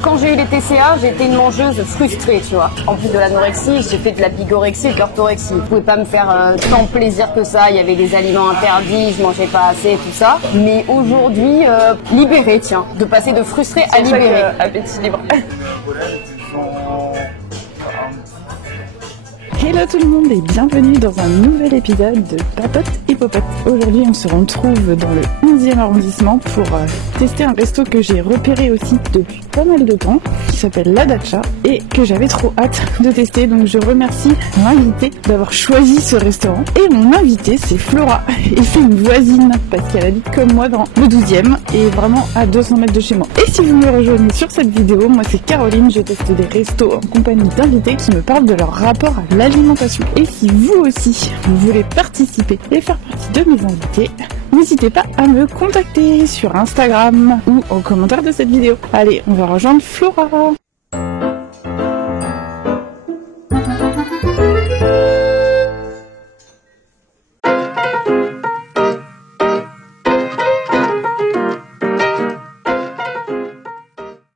Quand j'ai eu les TCA, j'étais une mangeuse frustrée, tu vois. En plus de l'anorexie, j'ai fait de la bigorexie et de l'orthorexie. Je pouvais pas me faire tant plaisir que ça. Il y avait des aliments interdits, je mangeais pas assez, tout ça. Mais aujourd'hui, libérée, tiens, de passer de frustrée à libérée. Appétit libre. Hello tout le monde et bienvenue dans un nouvel épisode de Papote et Popote. Aujourd'hui on se retrouve dans le 11e arrondissement pour tester un resto que j'ai repéré aussi depuis pas mal de temps, qui s'appelle La Dacha et que j'avais trop hâte de tester. Donc je remercie l'invité d'avoir choisi ce restaurant. Et mon invité c'est Flora et c'est une voisine parce qu'elle habite comme moi dans le 12e et vraiment à 200 mètres de chez moi. Et si vous me rejoignez sur cette vidéo, moi c'est Caroline, je teste des restos en compagnie d'invités qui me parlent de leur rapport à l'alimentation. Et si vous aussi, vous voulez participer et faire partie de mes invités, n'hésitez pas à me contacter sur Instagram ou en commentaire de cette vidéo. Allez, on va rejoindre Flora.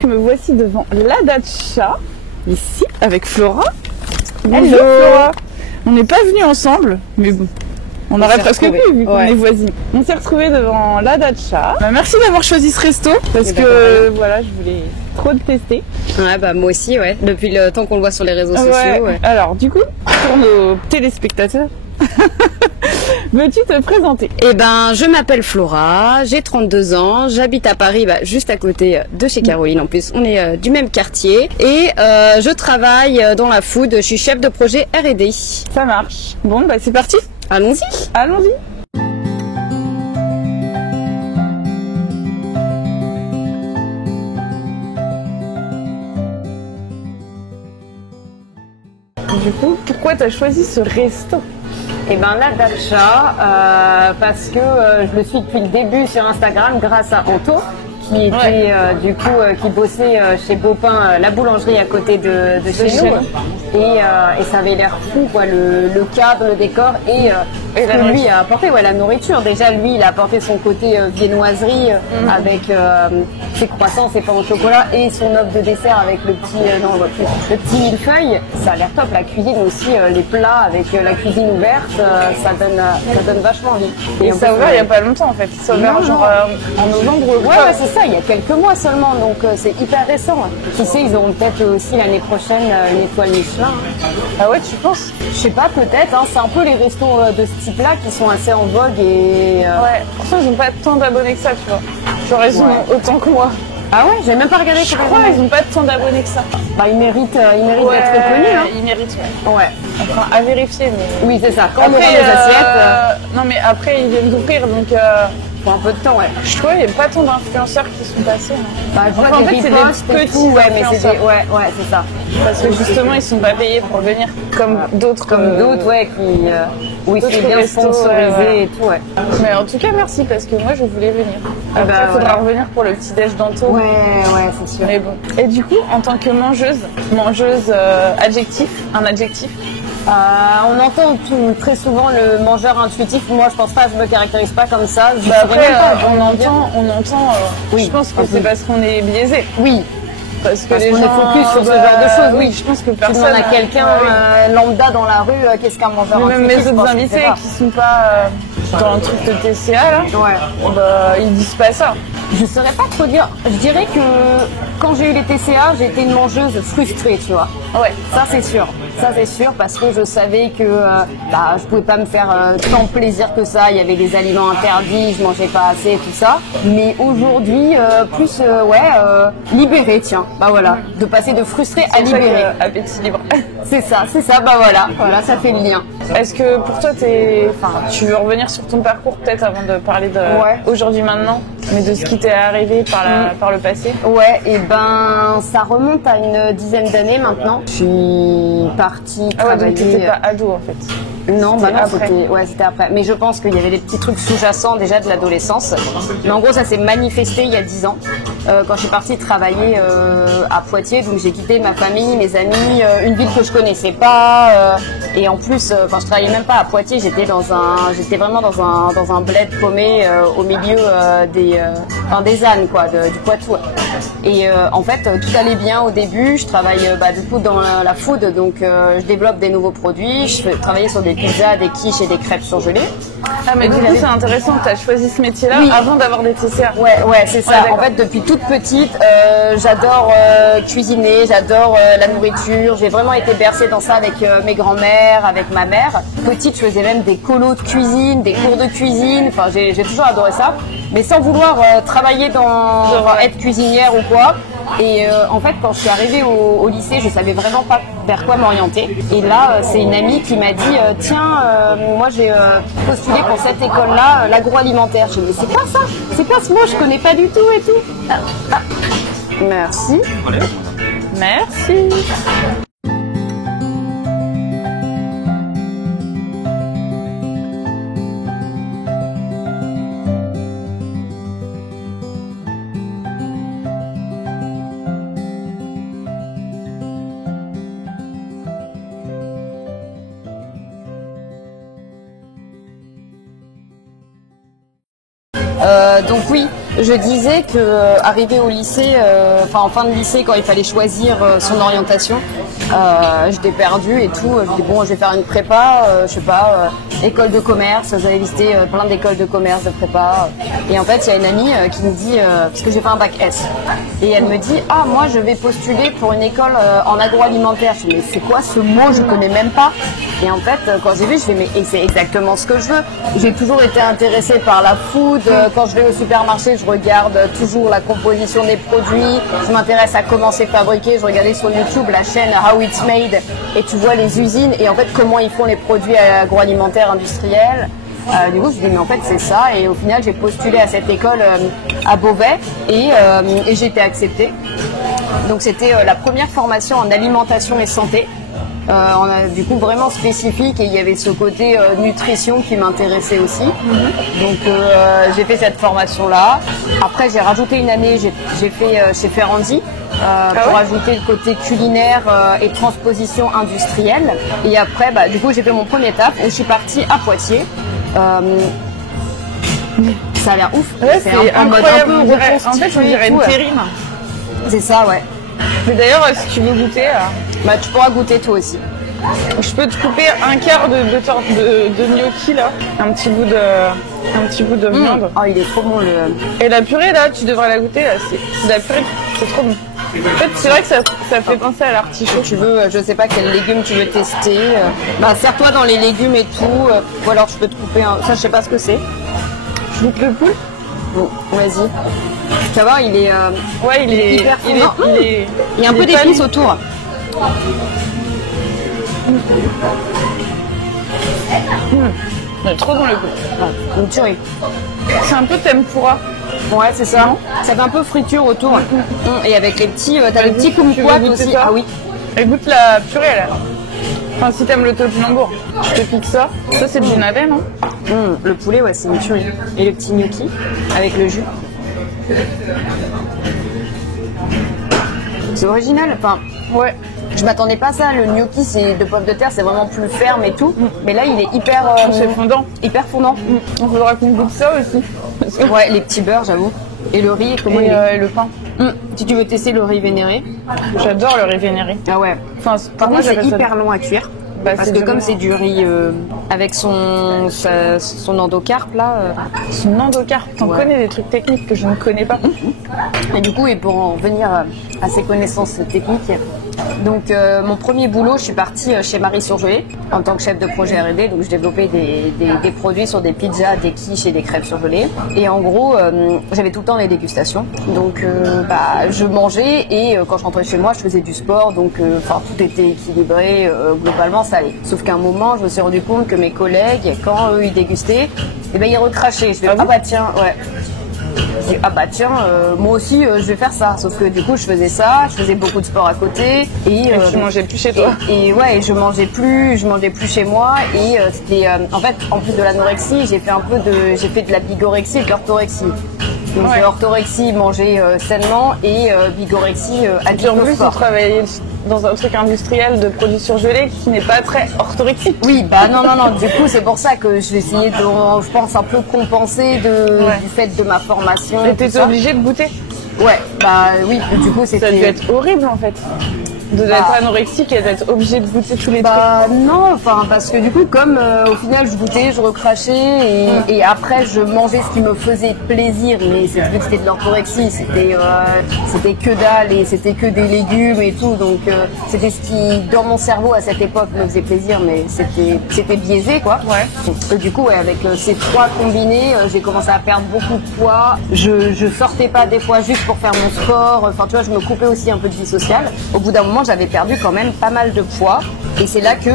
Me voici devant La Dacha, ici, avec Flora. Hello Flora. On n'est pas venus ensemble, mais bon, on aurait presque pu vu qu'on est voisines. On s'est retrouvés devant La Dacha. Merci d'avoir choisi ce resto parce que voilà, je voulais trop le tester. Ouais, bah moi aussi, ouais. Depuis le temps qu'on le voit sur les réseaux sociaux. Ouais. Alors du coup, pour nos téléspectateurs, veux-tu te présenter? Eh ben, je m'appelle Flora, j'ai 32 ans, j'habite à Paris, juste à côté de chez Caroline. En plus, on est du même quartier et je travaille dans la food. Je suis chef de projet R&D. Ça marche. Bon, bah c'est parti. Allons-y. Allons-y. Du coup, pourquoi tu as choisi ce resto? Eh ben La Dacha, parce que je le suis depuis le début sur Instagram grâce à Anto, qui était qui bossait chez Baupin, la boulangerie à côté de chez nous. Et ça avait l'air fou, quoi, le cadre, le décor et ce que lui a apporté, la nourriture. Déjà, lui, il a apporté son côté viennoiserie avec ses croissants, ses pains au chocolat et son offre de dessert avec le petit millefeuille. Ça a l'air top. La cuisine aussi, les plats avec la cuisine ouverte, ça donne vachement envie. Et ça a ouvert il n'y a pas longtemps en fait. Ça a ouvert genre en novembre. Ouais, c'est ça, il y a quelques mois seulement, donc c'est hyper récent. Qui sait, ils auront peut-être aussi l'année prochaine une étoile Michelin. Ah ouais, tu penses? Je sais pas, peut-être. C'est un peu les restos de ce type-là qui sont assez en vogue et. Ouais, pourtant ils n'ont pas tant d'abonnés que ça, tu vois. Genre ils ont autant que moi. Ah ouais, j'ai même pas regardé. Je crois qu'ils n'ont pas tant d'abonnés que ça. Bah ils méritent d'être reconnus. Hein. Ils méritent. Ouais. Enfin, à vérifier, mais. Oui, c'est ça. Quand on les assiettes. Non, mais après ils viennent d'ouvrir, donc. Faut un peu de temps, ouais. Je trouve qu'il n'y a pas tant d'influenceurs qui sont passés. Hein. Bah, en fait, c'est des petits influenceurs. Ouais, c'est ça. Parce que justement, ils sont pas payés pour venir comme d'autres. Oui, c'est bien sponsorisé et tout, ouais. Mais en tout cas, merci parce que moi, je voulais venir. Après, il faudra revenir pour le petit déj d'Anto. Ouais, c'est sûr. Mais bon. Et du coup, en tant que mangeuse adjectif, un adjectif. On entend très souvent le mangeur intuitif. Moi, je pense pas, je me caractérise pas comme ça. Après, on entend. Oui, je pense que c'est parce qu'on est biaisé. Oui. Parce que les gens focus sur ce genre de choses. Oui, je pense que personne. On a quelqu'un lambda dans la rue, qu'est-ce qu'un mangeur intuitif? Même mes autres invités qui sont pas dans le truc de TCA là, ils disent pas ça. Je saurais pas trop dire. Je dirais que quand j'ai eu les TCA, j'ai été une mangeuse frustrée, tu vois. Ouais. Ça c'est sûr. Ça c'est sûr parce que je savais que je pouvais pas me faire tant plaisir que ça. Il y avait des aliments interdits, je mangeais pas assez, tout ça. Mais aujourd'hui, libérée, tiens. Bah voilà, de passer de frustré à libérée. Appétit libre. C'est ça. Bah voilà, ça fait le lien. Est-ce que pour toi, tu veux revenir sur ton parcours peut-être avant de parler de aujourd'hui maintenant, mais de ce qui t'est arrivé par le passé? Ouais, et ben ça remonte à une dizaine d'années maintenant. Je suis partie travailler. Donc t'étais pas ado en fait. Non, bah non, c'était après. Mais je pense qu'il y avait des petits trucs sous-jacents déjà de l'adolescence. Mais en gros, ça s'est manifesté il y a 10 ans, quand je suis partie travailler à Poitiers. Donc j'ai quitté ma famille, mes amis, une ville que je connaissais pas. Et en plus, je travaillais même pas à Poitiers. J'étais vraiment dans un bled paumé au milieu des ânes, quoi, du Poitou. Et en fait, tout allait bien au début. Je travaille du coup dans la food, donc je développe des nouveaux produits. Je travaillais sur des pizzas, des quiches et des crêpes surgelées. Ah, mais du coup, c'est intéressant, tu as choisi ce métier-là avant d'avoir des TCA. Ouais, c'est ça. En fait, depuis toute petite, j'adore cuisiner, j'adore la nourriture. J'ai vraiment été bercée dans ça avec mes grands-mères, avec ma mère. Petite, je faisais même des colos de cuisine, des cours de cuisine. Enfin, j'ai toujours adoré ça. Mais sans vouloir travailler être cuisinière ou quoi. Et en fait, quand je suis arrivée au lycée, je savais vraiment pas vers quoi m'orienter. Et là, c'est une amie qui m'a dit tiens, moi j'ai postulé pour cette école-là, l'agroalimentaire. Je me dis c'est quoi ce mot, je connais pas du tout et tout. Merci. Merci. Donc oui, je disais que arrivé au lycée, en fin de lycée, quand il fallait choisir son orientation, j'étais perdue et tout. Je dis bon, je vais faire une prépa, je sais pas, école de commerce. J'avais visité plein d'écoles de commerce, de prépa. Et en fait, il y a une amie qui me dit, parce que j'ai fait un bac S, et elle me dit moi je vais postuler pour une école en agroalimentaire. Je dis mais c'est quoi ce mot, je connais même pas. Et en fait, quand j'ai vu, je fais mais c'est exactement ce que je veux. J'ai toujours été intéressée par la food. Quand je vais au supermarché, je regarde toujours la composition des produits. Je m'intéresse à comment c'est fabriqué. Je regardais sur YouTube la chaîne How It's Made et tu vois les usines et en fait comment ils font les produits agroalimentaires industriels. Du coup, je me suis dit mais en fait c'est ça. Et au final, j'ai postulé à cette école à Beauvais et j'ai été acceptée. Donc c'était la première formation en alimentation et santé. On a du coup vraiment spécifique et il y avait ce côté nutrition qui m'intéressait aussi. Donc j'ai fait cette formation là. Après j'ai rajouté une année, j'ai fait chez Ferrandi pour ajouter le côté culinaire et transposition industrielle. Et après du coup j'ai fait mon premier taf et je suis partie à Poitiers. Ça a l'air ouf. Ouais, c'est incroyable. En fait on dirait une terrine. C'est ça, ouais. Mais d'ailleurs, si tu veux goûter, tu pourras goûter toi aussi. Je peux te couper un quart de gnocchi là, un petit bout de viande. Oh, il est trop bon le. Et la purée là, tu devrais la goûter. C'est de la purée, c'est trop bon. En fait, c'est vrai que ça fait penser à l'artichaut. Tu veux, je sais pas quels légumes tu veux tester. Serre-toi dans les légumes et tout. Ou alors tu peux te couper un. Ça, je sais pas ce que c'est. Je goûte le poule. Bon, vas-y. Tu vas voir, il est. Ouais, il est hyper fondant. Il y a un peu d'épices d'épices autour. Trop dans le goût. Une tuerie. C'est un peu tempura. Ouais, c'est ça. Ça fait un peu friture autour. Et avec les petits, t'as les petits kumquats aussi. Ah oui. Et goûte la purée là. Enfin, si t'aimes le topinambour, je te pique ça. Ça, c'est du navet, non? Le poulet, ouais, c'est une tuerie. Et le petit gnocchi avec le jus. C'est original. Enfin, ouais. Je m'attendais pas à ça. Le gnocchi, c'est de pommes de terre, c'est vraiment plus ferme et tout. Mais là, il est hyper. C'est fondant. Hyper fondant. On faudra qu'on goûte ça aussi. Ouais, les petits beurres, j'avoue. Et le riz, comment il est le pain. Si tu veux tester le riz vénéré. J'adore le riz vénéré. Ah ouais. Enfin, par contre, c'est hyper long à cuire. Parce que comme c'est du riz avec son endocarpe là. Son endocarpe, t'en connais des trucs techniques que je ne connais pas. Et du coup, et pour en venir à ces connaissances techniques, donc mon premier boulot, je suis partie chez Marie Surgelée en tant que chef de projet R&D. Donc je développais des produits sur des pizzas, des quiches et des crêpes surgelées. Et en gros, j'avais tout le temps les dégustations. Donc je mangeais et quand je rentrais chez moi, je faisais du sport. Donc tout était équilibré, globalement ça allait. Sauf qu'à un moment, je me suis rendu compte que mes collègues, quand eux ils dégustaient, ils recrachaient. Je fais tiens, ouais. Je dis, ah bah tiens, moi aussi je vais faire ça. Sauf que du coup je faisais ça, je faisais beaucoup de sport à côté. Et tu mangeais plus chez toi. Et ouais, je mangeais plus chez moi. Et c'était, en fait, en plus de l'anorexie, j'ai fait de la bigorexie et de l'orthorexie. Donc orthorexie, manger sainement, et bigorexie, addict au sport. En plus, tu travaillais dans un truc industriel de produits surgelés qui n'est pas très orthorexique. Oui, bah non. Du coup, c'est pour ça que je vais essayer de, je pense, un peu compenser du fait de ma formation. Et t'étais obligée de goûter? Ouais, bah oui, du coup, c'était... Ça a dû être horrible, en fait. D'être anorexique et d'être obligée de goûter tous les trucs. Non, enfin parce que du coup comme au final je goûtais, je recrachais et après je mangeais ce qui me faisait plaisir, mais c'était de l'orthorexie, c'était que dalle et c'était que des légumes et tout, donc c'était ce qui dans mon cerveau à cette époque me faisait plaisir, mais c'était biaisé quoi. Ouais. Donc, du coup avec ces trois combinés, j'ai commencé à perdre beaucoup de poids. Je sortais pas des fois juste pour faire mon sport, enfin tu vois, je me coupais aussi un peu de vie sociale. Au bout d'un moment j'avais perdu quand même pas mal de poids et c'est là que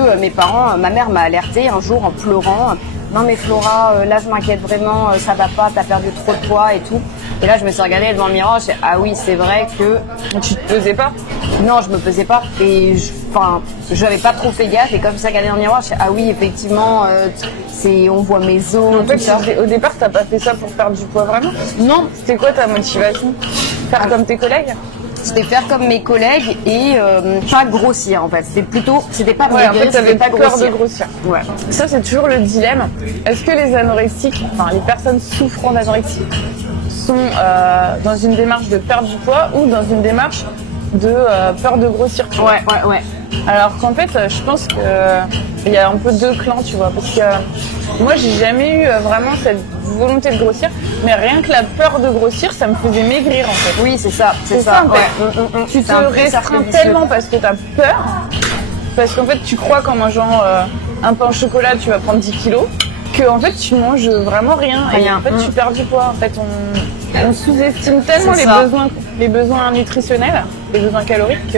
ma mère m'a alertée un jour en pleurant. Non mais Flora, là je m'inquiète vraiment, ça va pas, t'as perdu trop de poids et tout. Et là je me suis regardée devant le miroir, je dis ah oui c'est vrai que... Tu te pesais pas? Non, je me pesais pas et je n'avais pas trop fait gaffe et comme je me suis regardée dans le miroir, je dis ah oui effectivement on voit mes os. En fait, au départ t'as pas fait ça pour perdre du poids vraiment? Non. C'était quoi ta motivation? Faire comme tes collègues? C'était faire comme mes collègues et pas grossir en fait. C'était pas maigrir, en fait, t'avais pas peur de grossir. Ouais. Ça, c'est toujours le dilemme. Est-ce que les anorexiques, enfin les personnes souffrant d'anorexie, sont dans une démarche de perdre du poids ou dans une démarche de peur de grossir? Ouais. Alors qu'en fait, je pense qu'il y a un peu deux clans, tu vois, parce que moi, j'ai jamais eu vraiment cette volonté de grossir, mais rien que la peur de grossir, ça me faisait maigrir en fait. Oui, c'est ça. En fait. Tu te restreins tellement parce que tu as peur, parce qu'en fait, tu crois qu'en mangeant un pain au chocolat, tu vas prendre 10 kilos, que en fait, tu manges vraiment rien. Et en fait, tu perds du poids. En fait, on sous-estime tellement les besoins nutritionnels, les besoins caloriques.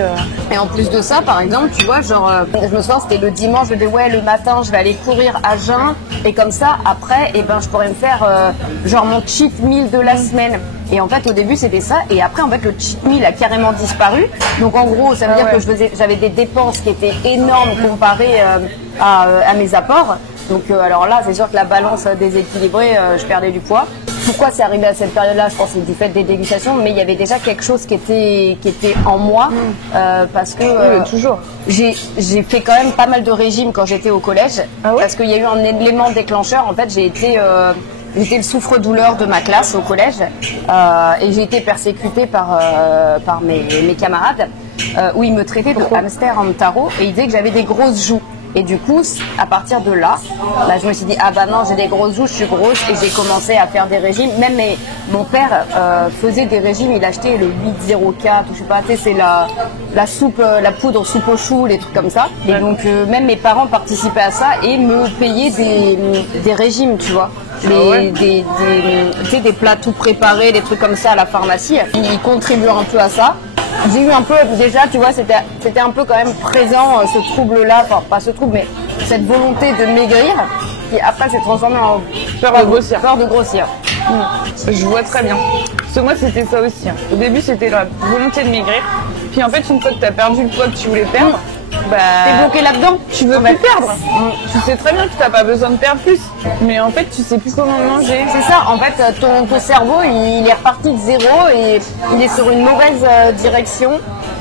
Et en plus de ça, par exemple, tu vois, genre, je me souviens, c'était le dimanche, je me disais, ouais, le matin, je vais aller courir à jeun, et comme ça, après, je pourrais me faire, genre, mon cheat meal de la semaine. Et en fait, au début, c'était ça, et après, en fait, le cheat meal a carrément disparu. Donc, en gros, ça veut dire que j'avais des dépenses qui étaient énormes comparées à mes apports. Donc, alors là, c'est sûr que la balance déséquilibrée, je perdais du poids. Pourquoi c'est arrivé à cette période-là? Je pense que c'est du fait des dégustations, mais il y avait déjà quelque chose qui était en moi, parce que toujours. J'ai fait quand même pas mal de régimes quand j'étais au collège, parce qu'il y a eu un élément déclencheur. En fait, j'étais le souffre-douleur de ma classe au collège, et j'ai été persécutée par mes camarades, où ils me traitaient de hamster en tarot, et ils disaient que j'avais des grosses joues. Et du coup, à partir de là, je me suis dit, ah bah non, j'ai des grosses joues, je suis grosse, et j'ai commencé à faire des régimes. Même mon père faisait des régimes, il achetait le 804, je sais pas, c'est la soupe, la poudre soupe aux choux, les trucs comme ça. Et donc, même mes parents participaient à ça et me payaient des régimes, tu vois. Des plats tout préparés, des trucs comme ça à la pharmacie. Ils contribuent un peu à ça. J'ai eu un peu, déjà, tu vois, c'était un peu quand même présent, ce trouble-là, enfin pas ce trouble, mais cette volonté de maigrir, qui après s'est transformée en peur de grossir. Je vois très bien. Parce que moi, c'était ça aussi. Au début, c'était la volonté de maigrir. Puis en fait, une fois que tu as perdu le poids que tu voulais perdre, t'es bloqué là-dedans. Tu veux plus perdre. Tu sais très bien que t'as pas besoin de perdre plus. Mais en fait, tu sais plus comment manger. C'est ça. En fait, ton cerveau, il est reparti de zéro et il est sur une mauvaise direction.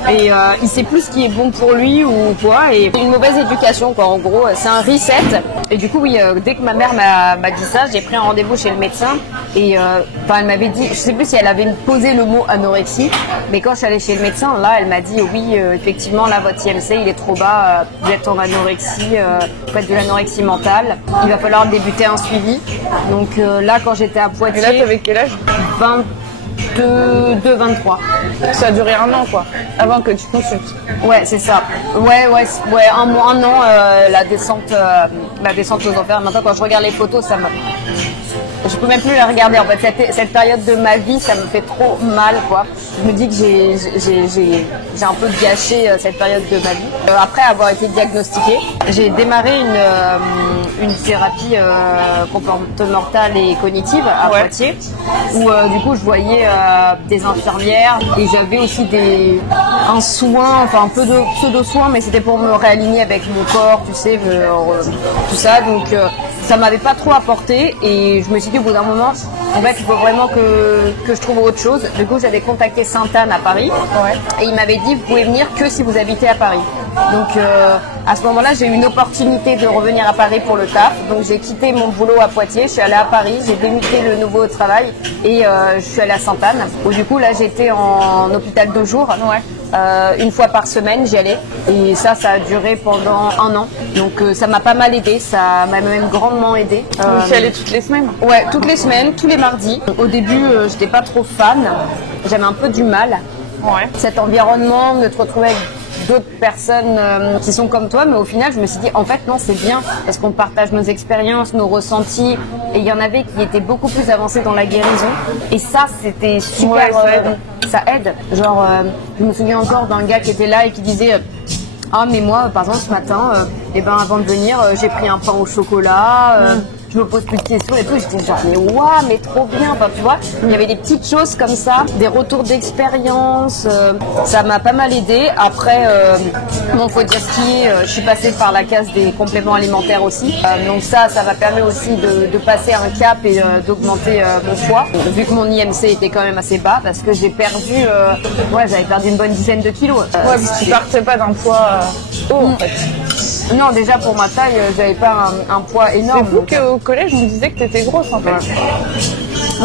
Et il sait plus ce qui est bon pour lui ou quoi. Et une mauvaise éducation, quoi. En gros, c'est un reset. Et du coup, oui, dès que ma mère m'a dit ça, j'ai pris un rendez-vous chez le médecin. Et elle m'avait dit, je sais plus si elle avait posé le mot anorexie, mais quand je suis allée chez le médecin, là, elle m'a dit, oui, effectivement, là, votre IMC, il est trop bas, vous êtes en anorexie, vous faites de l'anorexie mentale, il va falloir débuter un suivi. Donc là, quand j'étais à Poitiers... Et là, t'avais quel âge? 23. Ça a duré un an, quoi, avant que tu consultes. Ouais, c'est ça. Ouais, un an, la descente aux enfers. Maintenant, quand je regarde les photos, ça me... peux même plus la regarder en fait. Cette période de ma vie, ça me fait trop mal quoi. Je me dis que j'ai un peu gâché cette période de ma vie. Après avoir été diagnostiquée, j'ai démarré une thérapie comportementale et cognitive à Poitiers, où du coup je voyais des infirmières et j'avais aussi un soin, enfin un peu de pseudo-soin, mais c'était pour me réaligner avec mon corps, tu sais, tout ça. Donc ça m'avait pas trop apporté et je me suis dit au bout d'un moment, en fait, il faut vraiment que je trouve autre chose. Du coup, j'avais contacté Sainte-Anne à Paris et il m'avait dit vous pouvez venir que si vous habitez à Paris. Donc à ce moment-là, j'ai eu une opportunité de revenir à Paris pour le taf. Donc j'ai quitté mon boulot à Poitiers, je suis allée à Paris, j'ai débuté le nouveau travail et je suis allée à Sainte-Anne. Où du coup là, j'étais en hôpital 2 jours. Une fois par semaine, j'y allais et ça a duré pendant 1 an. Donc ça m'a pas mal aidé, ça m'a même grandement aidé. Tu y allais toutes les semaines? Ouais, toutes les semaines, tous les mardis. Au début, j'étais pas trop fan, j'avais un peu du mal. Cet environnement, de te retrouver avec d'autres personnes qui sont comme toi, mais au final je me suis dit en fait non, c'est bien parce qu'on partage nos expériences, nos ressentis, et il y en avait qui étaient beaucoup plus avancés dans la guérison et ça c'était super, ça aide. Genre je me souviens encore d'un gars qui était là et qui disait ah mais moi par exemple ce matin avant de venir j'ai pris un pain au chocolat, je me pose plus de questions et tout, j'étais genre mais waouh, mais trop bien, enfin tu vois, il y avait des petites choses comme ça, des retours d'expérience, ça m'a pas mal aidé. Après bon, faut dire ce qui est, je suis passée par la case des compléments alimentaires aussi, donc ça m'a permis aussi de passer un cap et d'augmenter mon poids, vu que mon IMC était quand même assez bas parce que j'ai perdu j'avais perdu une bonne dizaine de kilos. Tu partais pas d'un poids haut en fait. Non, déjà pour ma taille, j'avais pas un poids énorme. C'est fou qu'au collège, on me disait que t'étais grosse en fait.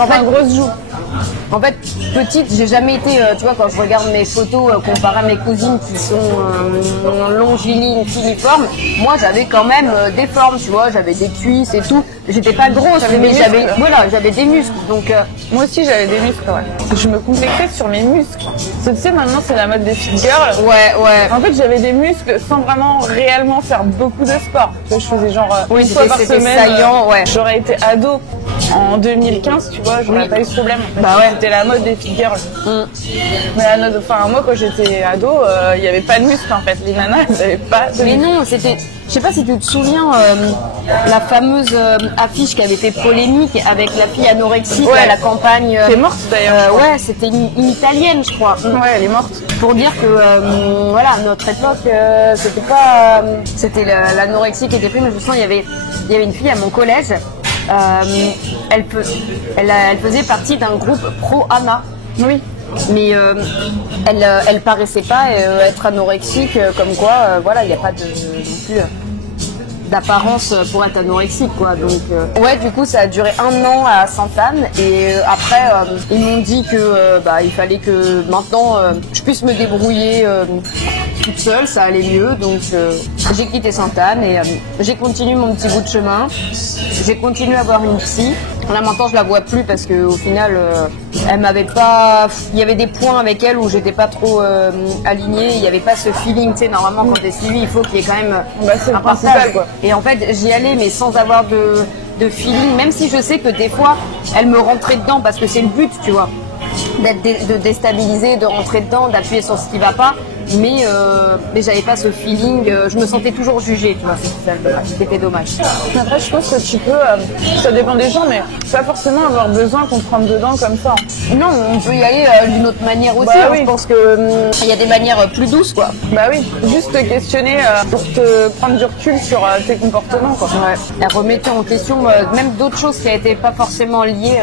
Enfin, grosse joue. En fait, petite, j'ai jamais été, tu vois, quand je regarde mes photos comparées à mes cousines qui sont longilines, filiformes, moi j'avais quand même des formes, tu vois, j'avais des cuisses et tout. J'étais pas grosse, mais j'avais des muscles. Donc moi aussi j'avais des muscles, Je me complexais sur mes muscles. Tu sais, maintenant c'est la mode des fit girls. Ouais. En fait, j'avais des muscles sans vraiment réellement faire beaucoup de sport. Tu vois, je faisais genre une fois par semaine. Saillant, J'aurais été ado en 2015, tu vois, j'aurais pas eu ce problème. C'était la mode des fit girls. Mais moi quand j'étais ado, il n'y avait pas de muscles en fait. Les nanas, elles n'avaient pas de muscles. Mais non, c'était... Je sais pas si tu te souviens la fameuse affiche qui avait fait polémique avec la fille anorexique à la campagne. Elle est morte d'ailleurs. C'était une italienne, je crois. Ouais, elle est morte. Pour dire que à notre époque, c'était pas, c'était l'anorexie qui était prise. Mais je sens il y avait une fille à mon collège. Elle faisait partie d'un groupe pro-ANA. Oui. Mais elle paraissait pas être anorexique, comme quoi, il n'y a pas non plus d'apparence pour être anorexique, quoi. Donc, du coup, ça a duré 1 an à Sainte-Anne et après, ils m'ont dit que il fallait que maintenant je puisse me débrouiller toute seule, ça allait mieux. Donc, j'ai quitté Sainte-Anne et j'ai continué mon petit bout de chemin. J'ai continué à voir une psy. Là maintenant je la vois plus parce que au final elle m'avait pas, il y avait des points avec elle où j'étais pas trop alignée, il y avait pas ce feeling, tu sais, normalement quand t'es suivi il faut qu'il y ait quand même c'est un partage quoi. Et en fait j'y allais mais sans avoir de feeling, même si je sais que des fois elle me rentrait dedans parce que c'est le but, tu vois, de déstabiliser, de rentrer dedans, d'appuyer sur ce qui va pas. Mais j'avais pas ce feeling, je me sentais toujours jugée, tu vois, c'était dommage. Après je pense que tu peux, ça dépend des gens, mais pas forcément avoir besoin qu'on te rentre dedans comme ça. Non, on peut y aller d'une autre manière aussi, oui. Je pense que il y a des manières plus douces quoi. Bah oui, juste te questionner pour te prendre du recul sur tes comportements quoi. Elle remettait en question même d'autres choses qui n'étaient pas forcément liées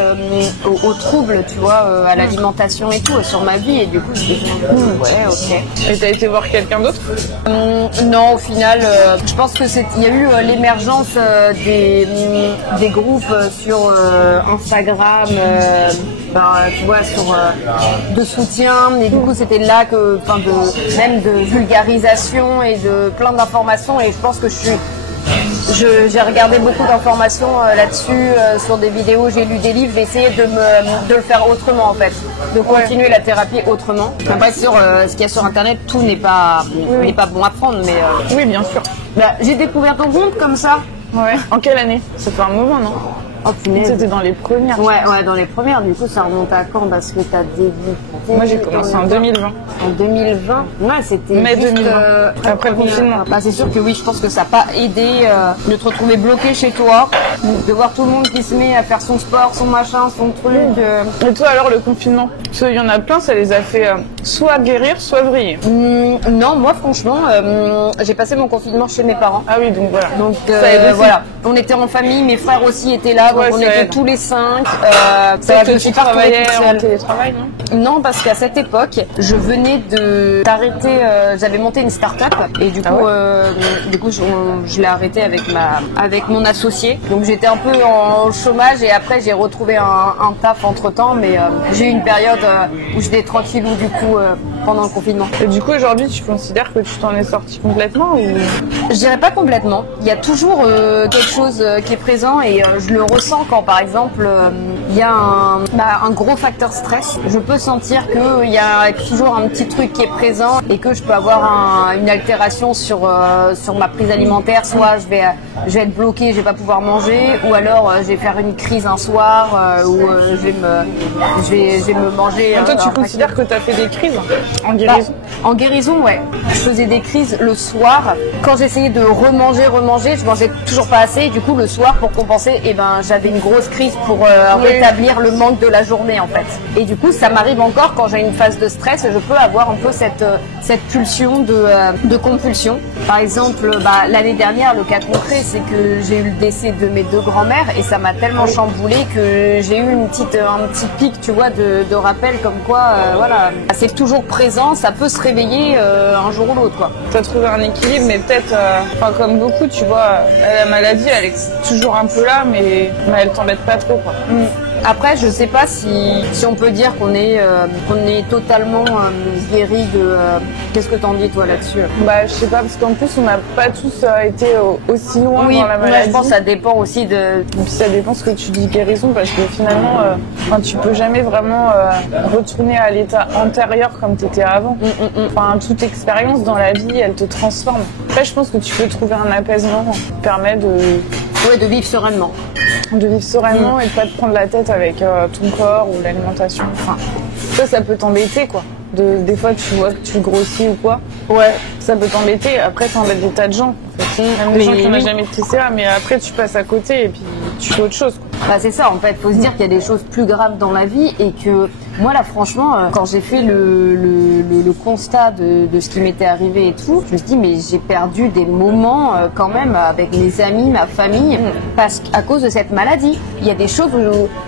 aux troubles, tu vois, à l'alimentation et tout, sur ma vie, et du coup je me suis dit, ok. Et t'as été voir quelqu'un d'autre? Non, au final, je pense que il y a eu l'émergence des groupes sur Instagram, tu vois, de soutien. Et du coup, c'était là même de vulgarisation et de plein d'informations. Et je pense que j'ai regardé beaucoup d'informations là-dessus, sur des vidéos, j'ai lu des livres, j'ai essayé de le faire autrement en fait, de continuer la thérapie autrement. Après sur ce qu'il y a sur internet, tout n'est pas bon à prendre, mais oui bien sûr. J'ai découvert ton compte comme ça. Ouais. En quelle année? Ça fait un moment, non? Oh punaise. C'était dans les premières. Ouais, dans les premières. Du coup, ça remonte à quand? Parce que t'as débuté. Moi, j'ai commencé en 2020. En 2020? Ouais, c'était. Mai juste, 2020. Après le confinement. Bah, c'est sûr que oui, je pense que ça n'a pas aidé de te retrouver bloqué chez toi, de voir tout le monde qui se met à faire son sport, son machin, son truc. Et toi, alors, le confinement? Parce qu'il y en a plein, ça les a fait soit guérir, soit vriller. Non, moi, franchement, j'ai passé mon confinement chez mes parents. Ah oui, donc voilà. Donc ça aide aussi. voilà, on était en famille, mes frères aussi étaient là, donc Ouais, on ça était aide. tous les 5. Je suis travaillée en télétravail, non? Non, parce qu'à cette époque, je venais d'arrêter, j'avais monté une start-up et du coup, je l'ai arrêté avec mon associé. Donc j'étais un peu en chômage et après j'ai retrouvé un taf entre-temps, mais j'ai eu une période où j'étais tranquillou du coup pendant le confinement. Et du coup, aujourd'hui, tu considères que tu t'en es sorti complètement ou... Je dirais pas complètement. Il y a toujours quelque chose qui est présent et je le ressens quand, par exemple, il y a un gros facteur stress. Je peux sentir qu'il y a toujours un petit truc qui est présent et que je peux avoir une altération sur ma prise alimentaire. Soit je vais être bloquée, je vais pas pouvoir manger, ou alors je vais faire une crise un soir où je vais me manger. Et toi, tu considères que tu as fait des crises en guérison? En guérison, ouais. Je faisais des crises le soir. Quand j'essayais de remanger, je mangeais toujours pas assez. Et du coup, le soir, pour compenser, j'avais une grosse crise pour rétablir le manque de la journée, en fait. Et du coup, ça m'arrive encore quand j'ai une phase de stress, je peux avoir un peu cette pulsion de compulsion. Par exemple, l'année dernière, le cas concret, c'est que j'ai eu le décès de mes 2 grands-mères et ça m'a tellement chamboulé que j'ai eu un petit pic, tu vois, de rappel comme quoi, voilà, c'est toujours présent, ça peut se réveiller un jour ou l'autre, quoi. Tu as trouvé un équilibre, mais peut-être, comme beaucoup, tu vois, la maladie, elle est toujours un peu là, mais elle t'embête pas trop, quoi. Après, je sais pas si on peut dire qu'on est totalement guéri de. Qu'est-ce que t'en dis toi là-dessus? Bah, je sais pas, parce qu'en plus, on n'a pas tous été aussi loin dans la maladie. Oui, je pense que ça dépend aussi de. Et puis ça dépend ce que tu dis guérison, parce que finalement, tu peux jamais vraiment retourner à l'état antérieur comme tu étais avant. Enfin, toute expérience dans la vie, elle te transforme. Après, je pense que tu peux trouver un apaisement qui te permet de vivre sereinement. De vivre sereinement et de pas te prendre la tête avec ton corps ou l'alimentation. Enfin, ça peut t'embêter, quoi. Des fois, tu vois que tu grossis ou quoi. Ouais, ça peut t'embêter. Après, t'embêtes des tas de gens. Même des gens qui n'ont jamais été ça, mais après, tu passes à côté et puis tu fais autre chose, quoi. Bah, c'est ça, en fait. Faut se dire qu'il y a des choses plus graves dans la vie et que moi, là, franchement, quand j'ai fait le constat de ce qui m'était arrivé et tout, je me suis dit, mais j'ai perdu des moments quand même avec mes amis, ma famille, à cause de cette maladie. Il y a des choses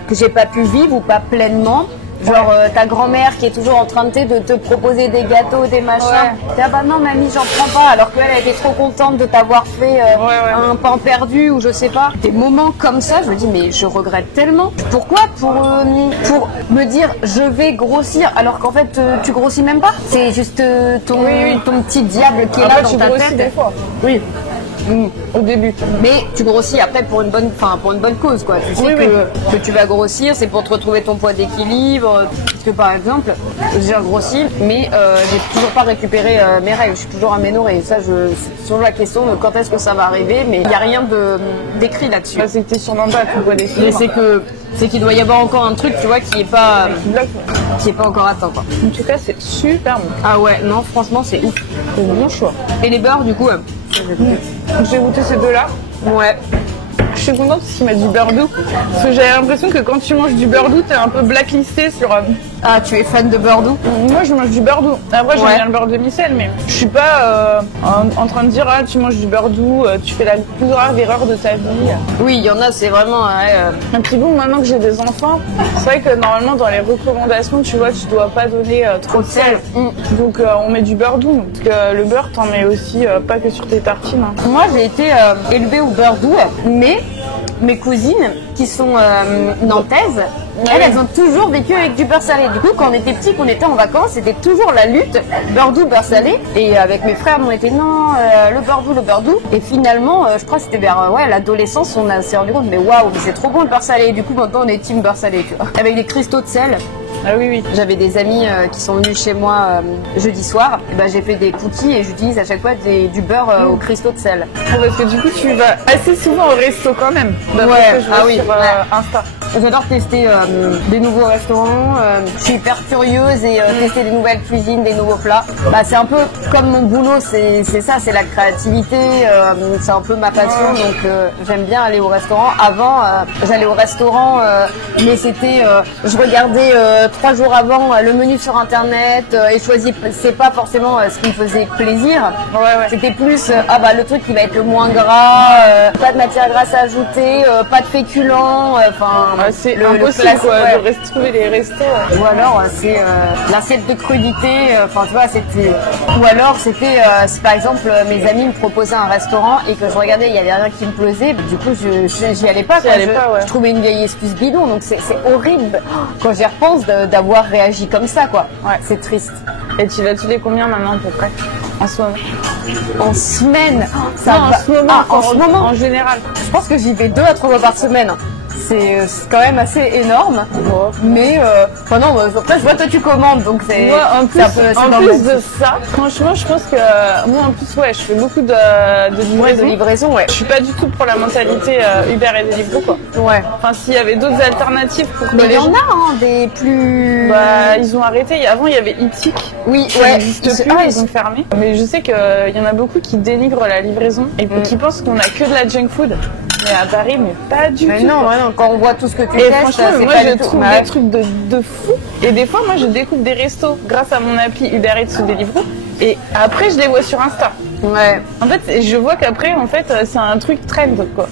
que j'ai pas pu vivre ou pas pleinement. Genre ta grand-mère qui est toujours en train de te proposer des gâteaux, des machins. Ouais. Ah bah non mamie, j'en prends pas. Alors qu'elle était trop contente de t'avoir fait un pain perdu ou je sais pas. Des moments comme ça, je me dis mais je regrette tellement. Pourquoi pour me dire je vais grossir alors qu'en fait tu grossis même pas. C'est juste ton petit diable qui est là dans ta tête. Des fois. Oui. Au début. Mais tu grossis après pour une bonne cause, quoi. Tu sais que tu vas grossir, c'est pour te retrouver ton poids d'équilibre. Parce que par exemple, j'ai grossi, mais j'ai toujours pas récupéré mes règles. Je suis toujours aménorrhée. Ça, c'est toujours la question de quand est-ce que ça va arriver, mais il n'y a rien d'écrit là-dessus. Bah, c'est que t'es sûrement pas ton poids d'équilibre. Mais c'est qu'il doit y avoir encore un truc, tu vois, qui est pas encore atteint, quoi. En tout cas, c'est super bon. Ah ouais, non, franchement, c'est ouf. C'est bon choix. Et les beurres, du coup. J'ai goûté ces deux-là. Ouais. Je suis contente parce qu'il m'a du beurre doux. Parce que j'avais l'impression que quand tu manges du beurre doux, t'es un peu blacklisté sur... Ah, tu es fan de beurre doux? Moi, je mange du beurre doux. Après, j'aime bien le beurre de micelle, mais je suis pas en train de dire ah, tu manges du beurre doux, tu fais la plus grave erreur de ta vie. Oui, il y en a, c'est vraiment... Et puis bon, maintenant que j'ai des enfants, c'est vrai que normalement, dans les recommandations, tu vois, tu dois pas donner trop de sel. Donc, on met du beurre doux. Parce que le beurre, t'en mets aussi pas que sur tes tartines. Hein. Moi, j'ai été élevée au beurre doux, mais mes cousines, qui sont nantaises, elles ont toujours vécu avec du beurre salé. Du coup, quand on était petits, qu'on était en vacances, c'était toujours la lutte, beurre doux, beurre salé. Et avec mes frères, on était non, le beurre doux. Et finalement, je crois que c'était vers l'adolescence, on s'est rendu compte, mais waouh, mais c'est trop bon le beurre salé. Et du coup, maintenant, on est team beurre salé, tu vois. Avec des cristaux de sel. Ah oui, oui. J'avais des amis qui sont venus chez moi jeudi soir. Et ben, j'ai fait des cookies et j'utilise à chaque fois du beurre au cristaux de sel. Parce que du coup, tu vas assez souvent au resto quand même. Ouais, sur Insta. J'adore tester des nouveaux restaurants. Je suis hyper curieuse et tester des nouvelles cuisines, des nouveaux plats. Bah, c'est un peu comme mon boulot, c'est ça, c'est la créativité. C'est un peu ma passion, donc j'aime bien aller au restaurant. Avant, j'allais au restaurant, mais c'était, je regardais 3 jours avant le menu sur internet et c'est pas forcément ce qui me faisait plaisir. C'était plus le truc qui va être le moins gras, pas de matière grasse à ajouter, pas de féculents, c'est impossible de trouver les restos. Ou alors c'est l'assiette de crudité, tu vois, c'était. Ou alors c'était, si par exemple mes amis me proposaient un restaurant et que je regardais, il y avait rien qui me plaisait, du coup j'y allais pas. Je trouvais une vieille excuse bidon, donc c'est horrible quand j'y repense d'avoir réagi comme ça, quoi. Ouais. C'est triste. Et tu vas tous les combien maintenant à peu près en ce moment? En semaine? En ce moment, en général. Je pense que j'y vais 2 à 3 fois par semaine. C'est quand même assez énorme, mais non, après je vois toi tu commandes, donc c'est en plus de ça, franchement je pense que moi en plus je fais beaucoup de livraison. Ouais. Je suis pas du tout pour la mentalité Uber et Deliveroo, quoi. Ouais. Enfin, s'il y avait d'autres alternatives pour que mais il y en a des plus. Ils ont arrêté. Avant il y avait Eatik. Oui, ils ont fermé. Mais je sais qu'il y en a beaucoup qui dénigrent la livraison et qui pensent qu'on a que de la junk food. Mais à Paris, mais pas du tout. Non, quand on voit tout ce que tu testes, franchement, moi je trouve des trucs de fou. Et des fois, moi je découvre des restos grâce à mon appli Uber Eats ou Deliveroo. Et après, je les vois sur Insta. Ouais. En fait, je vois qu'après, c'est un truc trend, quoi.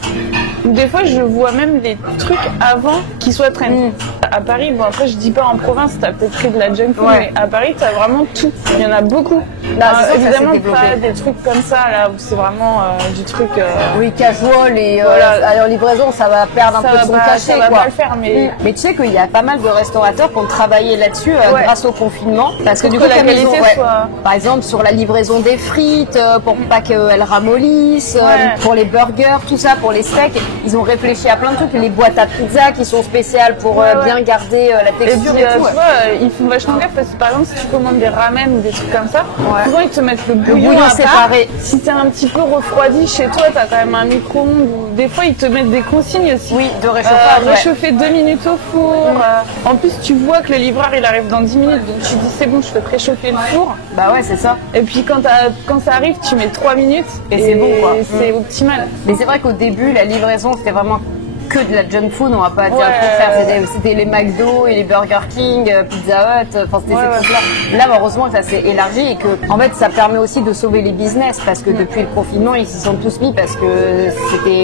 Des fois, je vois même les trucs avant qu'ils soient trend. À Paris, après, je dis pas en province, t'as peut-être pris de la junk food, mais à Paris, t'as vraiment tout. Il y en a beaucoup. Évidemment, pas des trucs comme ça, là, où c'est vraiment du truc. Oui, casual et en livraison, ça va perdre un peu de son cachet. Ça va pas le faire, mais tu sais qu'il y a pas mal de restaurateurs qui ont travaillé là-dessus grâce au confinement. Parce que du coup, la qualité soit. Par exemple, sur la livraison des frites, pour pas qu'elles ramollissent, pour les burgers, tout ça, pour les steaks, ils ont réfléchi à plein de trucs. Les boîtes à pizza qui sont spéciales pour bien garder la texture et tout. Tu vois, ils font vachement gaffe parce que par exemple, si tu commandes des ramen ou des trucs comme ça, souvent ils te mettent le bouillon séparé. Si t'es un petit peu refroidi chez toi, t'as quand même un micro-ondes. Des fois, ils te mettent des consignes aussi. Oui, de réchauffage. Réchauffer 2 minutes au four. En plus, tu vois que le livreur il arrive dans 10 minutes, donc tu dis c'est bon, je fais préchauffer le four. Bah ouais, c'est ça. Et puis quand ça arrive, tu mets 3 minutes et c'est bon, quoi. C'est optimal. Mais c'est vrai qu'au début, la livraison c'était vraiment que de la junk food, on va pas dire le contraire. C'était les McDo et les Burger King, Pizza Hut, c'était ces trucs-là. Là, heureusement que ça s'est élargi et que, en fait, ça permet aussi de sauver les business parce que depuis le confinement, ils s'y sont tous mis parce que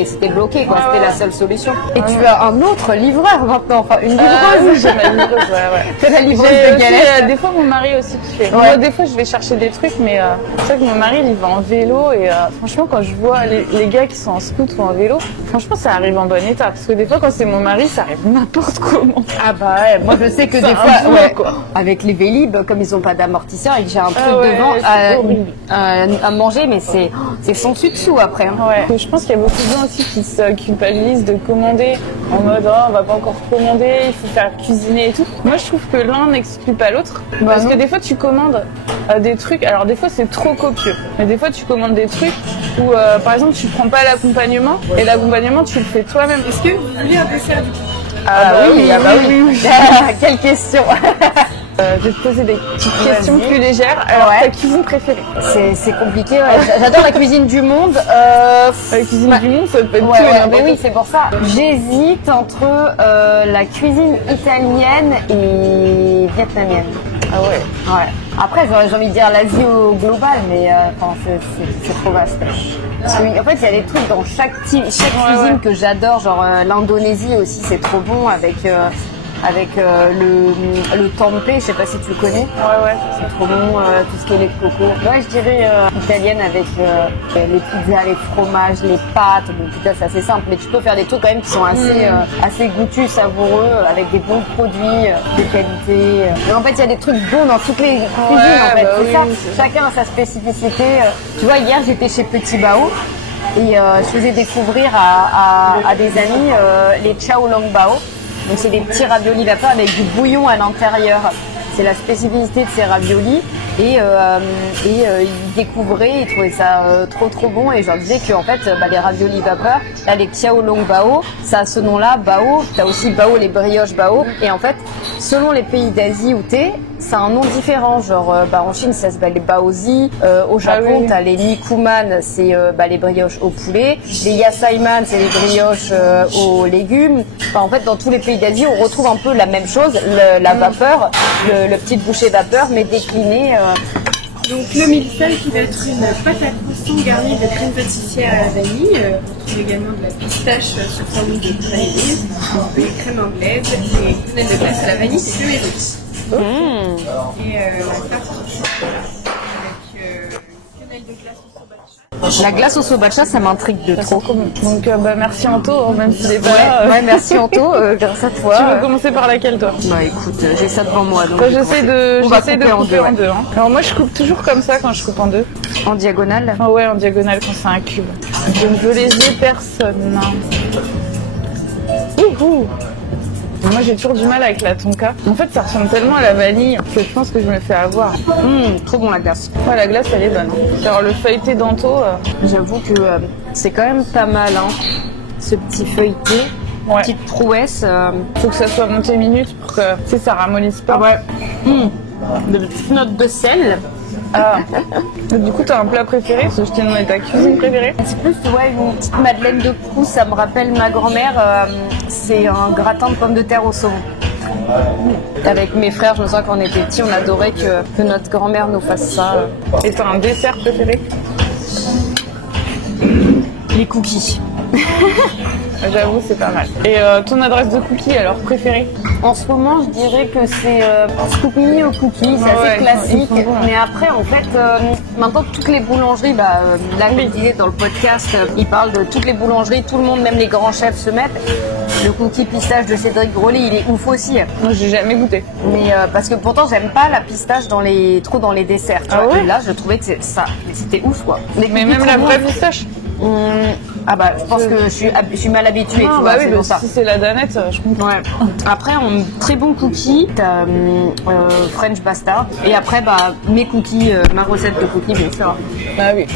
c'était bloqué, quoi. C'était la seule solution. Et tu as un autre livreur maintenant, enfin une livreuse. J'ai ma livreuse, C'est la livreuse de galette. Des fois, mon mari aussi qui fait. Moi, des fois, je vais chercher des trucs, mais c'est vrai que mon mari, il va en vélo et franchement, quand je vois les gars qui sont en scoot ou en vélo, franchement, ça arrive en bon état. Parce que des fois, quand c'est mon mari, ça arrive n'importe comment. Ah bah ouais, moi je sais que des fois, avec les Vélib, comme ils ont pas d'amortisseur et que j'ai un truc devant à manger, mais c'est sans dessus après. Hein. Ouais. Je pense qu'il y a beaucoup de gens aussi qui se culpabilisent de commander en mode on va pas encore commander, il faut faire cuisiner et tout. Moi je trouve que l'un n'exclut pas l'autre. Parce que des fois tu commandes des trucs, alors des fois c'est trop copieux, mais des fois tu commandes des trucs où par exemple tu prends pas l'accompagnement et l'accompagnement tu le fais toi-même. Est-ce que vous voulez un dessert du coup? Oui. Quelle question. Je vais te poser des petites questions plus légères. Alors, ta cuisine préférée? C'est compliqué, j'adore la cuisine du monde. La cuisine du monde, ça peut être tout. Oui, c'est pour ça. J'hésite entre la cuisine italienne et vietnamienne. Ah ouais. Après, j'ai envie de dire l'Asie au global, mais c'est trop vaste. En fait, il y a des trucs dans chaque cuisine que j'adore, genre l'Indonésie aussi, c'est trop bon avec le tempeh, je sais pas si tu le connais. C'est trop bon, tout ce qui est lait de coco. Ouais, je dirais italienne avec les pizzas, les fromages, les pâtes. Bon, putain, c'est assez simple, mais tu peux faire des trucs quand même qui sont assez goûtus, savoureux, avec des bons produits de qualité. Mais en fait, il y a des trucs bons dans toutes les cuisines, en fait. C'est ça. Chacun a sa spécificité. Tu vois, hier, j'étais chez Petit Bao. Et je faisais découvrir à des amis les Chao Long Bao. Donc c'est des petits raviolis vapeur avec du bouillon à l'intérieur. C'est la spécificité de ces raviolis. Et ils découvraient, ils trouvaient ça trop bon. Et je leur disais que en fait, les raviolis vapeur, là, les xiaolong bao, ça a ce nom-là, bao. T'as aussi bao, les brioches bao. Et en fait, selon les pays d'Asie où t'es, ça a un nom différent. Genre, en Chine, ça s'appelle les baozi. Au Japon, t'as les nikuman, c'est les brioches au poulet. Les yasaiman, c'est les brioches aux légumes. Enfin, en fait, dans tous les pays d'Asie, on retrouve un peu la même chose, la vapeur, le petit bouchée vapeur, mais décliné. Donc le mille-feuille qui va être une pâte à croissant garnie de crème pâtissière à la vanille. On retrouve également de la pistache sous forme de praline, des crèmes anglaises et quenelle de glace à la vanille, c'est deux épices. Et la tarte au chocolat avec une quenelle de glace au sobacha. La glace au sobacha, ça m'intrigue de trop. Donc merci Anto, même si c'est pas... Ouais, merci Anto, grâce à toi. Tu veux commencer par laquelle toi? Bah écoute, j'ai ça devant moi. Donc j'essaie de couper en deux. Hein. Alors moi je coupe toujours comme ça quand je coupe en deux. En diagonale? Ah ouais, en diagonale quand c'est un cube. Je ne veux léser personne. Ouhou. Moi j'ai toujours du mal avec la tonka. En fait ça ressemble tellement à la vanille que je pense que je me fais avoir. Trop bon la glace. Ouais, la glace elle est bonne. Alors le feuilleté d'Anto, j'avoue que c'est quand même pas mal, hein, ce petit feuilleté. Ouais. Petite prouesse. Faut que ça soit monté minute pour que ça ramollisse pas. Ah ouais. De petites notes de sel. Ah. Du coup, t'as un plat préféré? Parce que je t'ai demandé ta cuisine préférée. C'est plus une petite madeleine de Proust, ça me rappelle ma grand-mère. C'est un gratin de pommes de terre au saumon. Avec mes frères, je me souviens quand on était petits, on adorait que notre grand-mère nous fasse ça. Et t'as un dessert préféré? Les cookies. J'avoue, c'est pas mal. Et ton adresse de cookies, alors, préférée? En ce moment, je dirais que c'est scoop mini au cookie, c'est assez classique. Mais après, en fait, maintenant, toutes les boulangeries, là, comme je disais dans le podcast, ils parlent de toutes les boulangeries, tout le monde, même les grands chefs se mettent. Le cookie pistache de Cédric Grolet, il est ouf aussi. Moi, j'ai jamais goûté. Mais parce que pourtant, j'aime pas la pistache trop dans les desserts. Tu vois. Ouais. Et là, je trouvais que c'était ouf, quoi. Mais même la vraie pistache? Je pense que je suis mal habituée, tu vois, c'est pour ça. Si c'est la danette, je comprends. Ouais. Après, très bon cookie, t'as French Bastard. Et après, mes cookies, ma recette de cookies, bien sûr. Ah oui.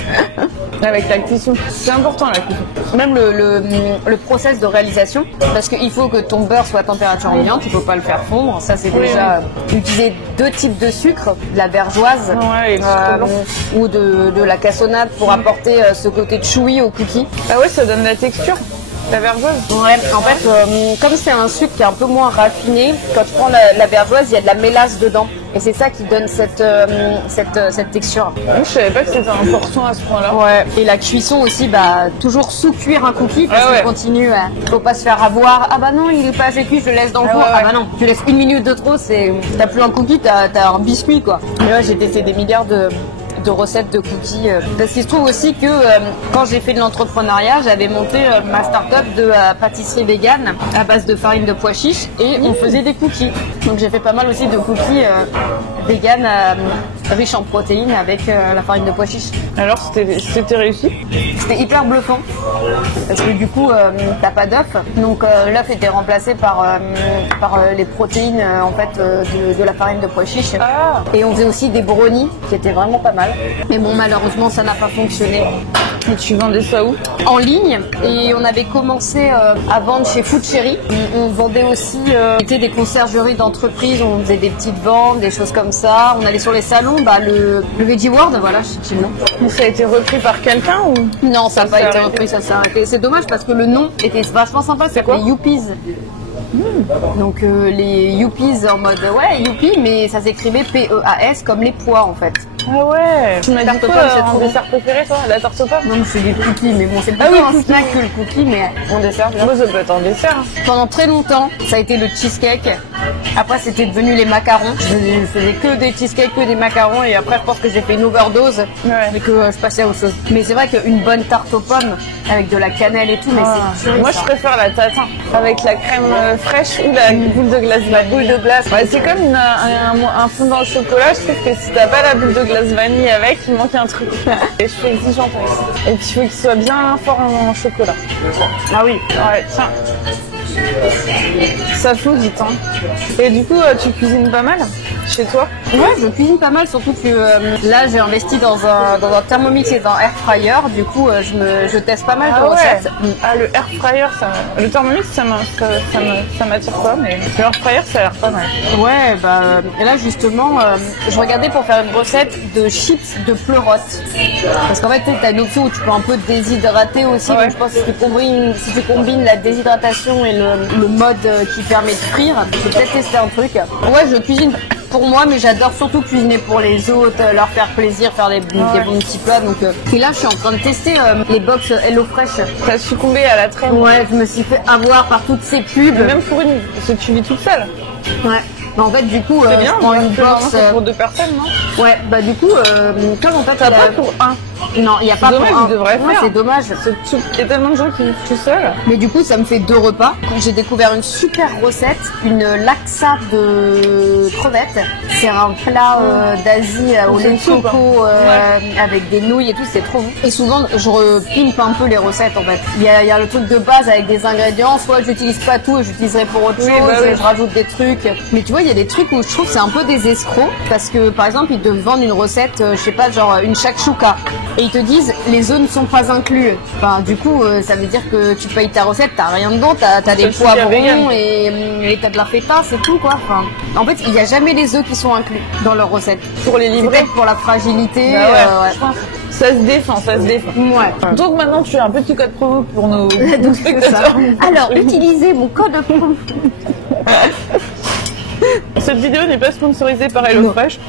Avec la cuisson. C'est important, la cuisson. Même le process de réalisation, parce qu'il faut que ton beurre soit à température ambiante, il faut pas le faire fondre. Ça, c'est déjà utiliser 2 types de sucre, de la vergeoise ou de la cassonade pour apporter ce côté chewy au cookie. Ah ouais, ça donne la texture. La vergeoise? Ouais, en fait, comme c'est un sucre qui est un peu moins raffiné, quand tu prends la vergeoise, il y a de la mélasse dedans. Et c'est ça qui donne cette texture. Moi, je savais pas que c'était important à ce point-là. Ouais. Et la cuisson aussi, toujours sous-cuire un cookie, parce qu'il continue. Faut pas se faire avoir. Ah bah non, il est pas assez cuit, je le laisse dans le four. Ah bah non, tu laisses 1 minute de trop, t'as plus un cookie, t'as un biscuit, quoi. Mais ouais, j'ai testé des milliards de recettes de cookies. Parce qu'il se trouve aussi que quand j'ai fait de l'entrepreneuriat, j'avais monté ma start-up de pâtisserie vegan à base de farine de pois chiches et on faisait des cookies. Donc j'ai fait pas mal aussi de cookies vegan riches en protéines avec la farine de pois chiches. Alors c'était réussi? C'était hyper bluffant parce que du coup t'as pas d'œuf, donc l'œuf était remplacé par les protéines en fait de la farine de pois chiches. Et on faisait aussi des brownies qui étaient vraiment pas mal. Mais bon, malheureusement, ça n'a pas fonctionné. Et tu vendais ça où? En ligne. Et on avait commencé à vendre chez Food Cherry. On vendait aussi des conciergeries d'entreprise. On faisait des petites ventes, des choses comme ça. On allait sur les salons. Le Veggie World, voilà, c'est le nom. Mais ça a été repris par quelqu'un ou? Non, ça n'a pas été repris, ça s'est arrêté. C'est dommage parce que le nom était vachement sympa. C'est quoi? Les Youpies. Donc les Youpies en mode Youpi, mais ça s'écrivait P-E-A-S comme les pois en fait. Ah ouais. Tu m'as dit quoi, ton dessert préféré toi? La tarte aux pommes? Non, c'est des cookies, mais bon, c'est plutôt un snack que le cookie, mais en dessert. Moi, ça peut être un dessert. Pendant très longtemps, ça a été le cheesecake. Après, c'était devenu les macarons. Je faisais que des cheesecakes, que des macarons, et après, je pense que j'ai fait une overdose, et que je passais à autre chose. Mais c'est vrai qu'une bonne tarte aux pommes avec de la cannelle et tout, mais c'est purée. Moi, je préfère la tatin avec la crème fraîche ou la boule de glace. La boule de glace. Ouais, c'est comme un fondant au chocolat. Je trouve que si t'as pas la boule de glace vanille avec, il manque un truc. Et je suis exigeante avec ça. Et puis il faut qu'il soit bien fort en chocolat. Ah oui. Ouais, tiens. Ça faut vite, hein. Et du coup, tu cuisines pas mal chez toi? Ouais, je cuisine pas mal, surtout que là j'ai investi dans un Thermomix et dans un air fryer. Du coup, je teste pas mal de recettes. Ah, le air fryer, le Thermomix, ça m'attire pas, mais le air fryer, ça a l'air pas mal. Ouais, et là justement, je regardais pour faire une recette de chips de pleurotes. Parce qu'en fait, t'as une option où tu peux un peu déshydrater aussi. Ouais. Donc je pense que si tu combines la déshydratation et le mode qui permet de frire, je peux peut-être tester un truc. Ouais, je cuisine pour moi, mais j'adore surtout cuisiner pour les autres, leur faire plaisir, faire des bons petits plats. Donc, et là, je suis en train de tester les box HelloFresh. T'as succombé à la traîne? Ouais, je me suis fait avoir par toutes ces pubs. Même pour parce que tu vis toute seule. Ouais. En fait, du coup, c'est bien, je prends une box. C'est pour 2 personnes, non? Ouais, du coup, comme en fait, t'as pas pour 1. Non, il n'y a pas dommage, pour un. Tu devrais faire. C'est dommage. Il y a tellement de gens qui vivent tout seuls. Mais du coup, ça me fait 2 repas. J'ai découvert une super recette, une laksa de crevettes. C'est un plat d'Asie au lait de coco avec des nouilles et tout, c'est trop bon. Et souvent, je repimpe un peu les recettes en fait. Il y a le truc de base avec des ingrédients. Soit j'utilise pas tout et j'utiliserai pour autre chose, et je rajoute des trucs. Mais tu vois, il y a des trucs où je trouve que c'est un peu des escrocs parce que par exemple, ils te vendent une recette, je sais pas, genre une shakshuka. Et ils te disent les œufs ne sont pas inclus. Enfin, du coup, ça veut dire que tu payes ta recette, t'as rien dedans, t'as des poivrons et t'as de la feta, c'est tout quoi. Enfin, en fait, il n'y a jamais les œufs qui sont inclus dans leur recette. Pour les livrer. Peut-être pour la fragilité. Je pense. Ça se défend. Ouais. Donc maintenant, tu as un petit code promo pour nos spectateurs. Alors, utilisez mon code promo. Cette vidéo n'est pas sponsorisée par HelloFresh.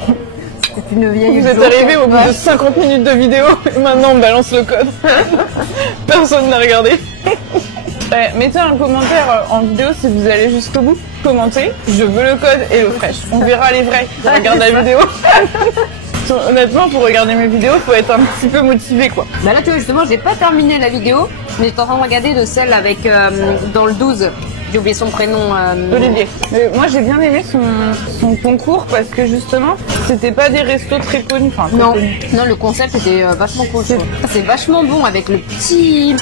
C'est une vieille. Vous êtes arrivé au bout de 50 minutes de vidéo et maintenant on balance le code. Personne n'a regardé. Mettez un commentaire en vidéo si vous allez jusqu'au bout. Commentez, je veux le code HelloFresh. On verra les vrais qui regardent la vidéo. Honnêtement, pour regarder mes vidéos, faut être un petit peu motivé quoi. Là tu vois justement, j'ai pas terminé la vidéo, mais j'étais en train de regarder de celle avec dans le 12. J'ai oublié son prénom. Olivier. Moi j'ai bien aimé son concours parce que justement c'était pas des restos très connus. Enfin, non, le concept était vachement cool. C'est vachement bon avec le petit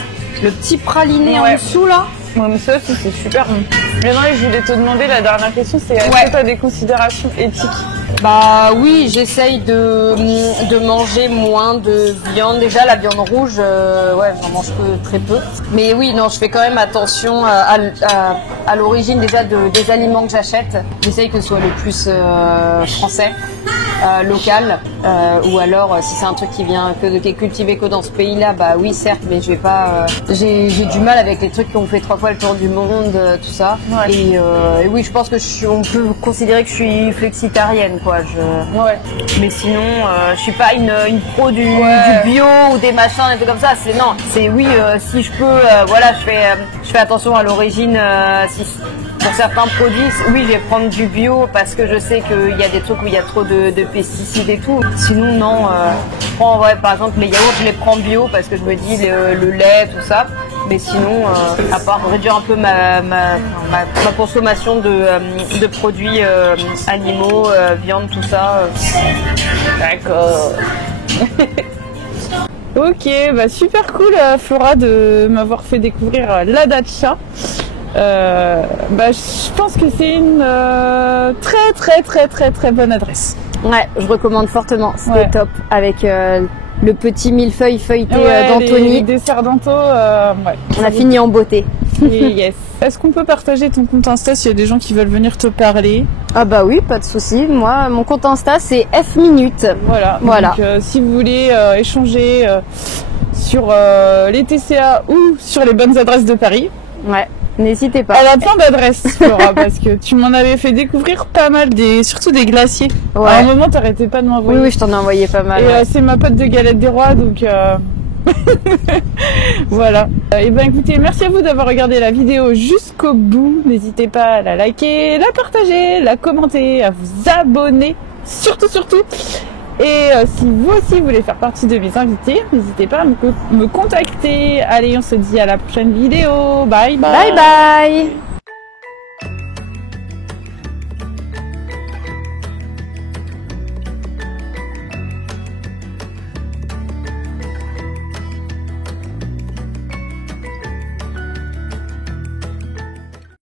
praliné en dessous là. Ouais, mais ça aussi c'est super bon. Mais non, je voulais te demander la dernière question, c'est est-ce que tu as des considérations éthiques? Bah oui, j'essaye de manger moins de viande. Déjà la viande rouge, j'en mange très peu. Mais oui, non, je fais quand même attention à l'origine déjà des aliments que j'achète. J'essaye que ce soit le plus français, local, ou alors si c'est un truc qui est cultivé que dans ce pays-là, bah oui certes, mais je vais pas. J'ai du mal avec les trucs qui ont fait 3 fois le tour du monde, tout ça. Ouais. Et oui, je pense que on peut considérer que je suis flexitarienne, quoi. Mais sinon, je suis pas une pro du bio ou des machins, des trucs comme ça. C'est oui, si je peux, je fais attention à l'origine. Pour certains produits, oui, je vais prendre du bio parce que je sais qu'il y a des trucs où il y a trop de pesticides et tout. Sinon, non, je prends, par exemple, les yaourts, je les prends bio parce que je me dis le lait, tout ça. Mais sinon, à part réduire un peu ma consommation de produits animaux, viande, tout ça. D'accord. Ok, super cool Flora de m'avoir fait découvrir la datcha. Je pense que c'est une très très très très très bonne adresse. Ouais, je recommande fortement. C'était top avec le petit millefeuille feuilleté d'Anthony. Les desserts d'Anto, on a fini en beauté. Yes. Est-ce qu'on peut partager ton compte Insta s'il y a des gens qui veulent venir te parler? Ah bah oui, pas de souci. Moi, mon compte Insta c'est F-Minute. Voilà. Donc, si vous voulez échanger sur les TCA ou sur les bonnes adresses de Paris. Ouais. N'hésitez pas. Elle a plein d'adresses, Flora, parce que tu m'en avais fait découvrir pas mal, surtout des glaciers. Ouais. À un moment, t'arrêtais pas de m'envoyer. Oui, je t'en ai envoyé pas mal. Et c'est ma pote de Galette des Rois, donc voilà. Et écoutez, merci à vous d'avoir regardé la vidéo jusqu'au bout. N'hésitez pas à la liker, la partager, la commenter, à vous abonner, surtout. Et si vous aussi voulez faire partie de mes invités, n'hésitez pas à me contacter. Allez, on se dit à la prochaine vidéo. Bye bye. Bye bye.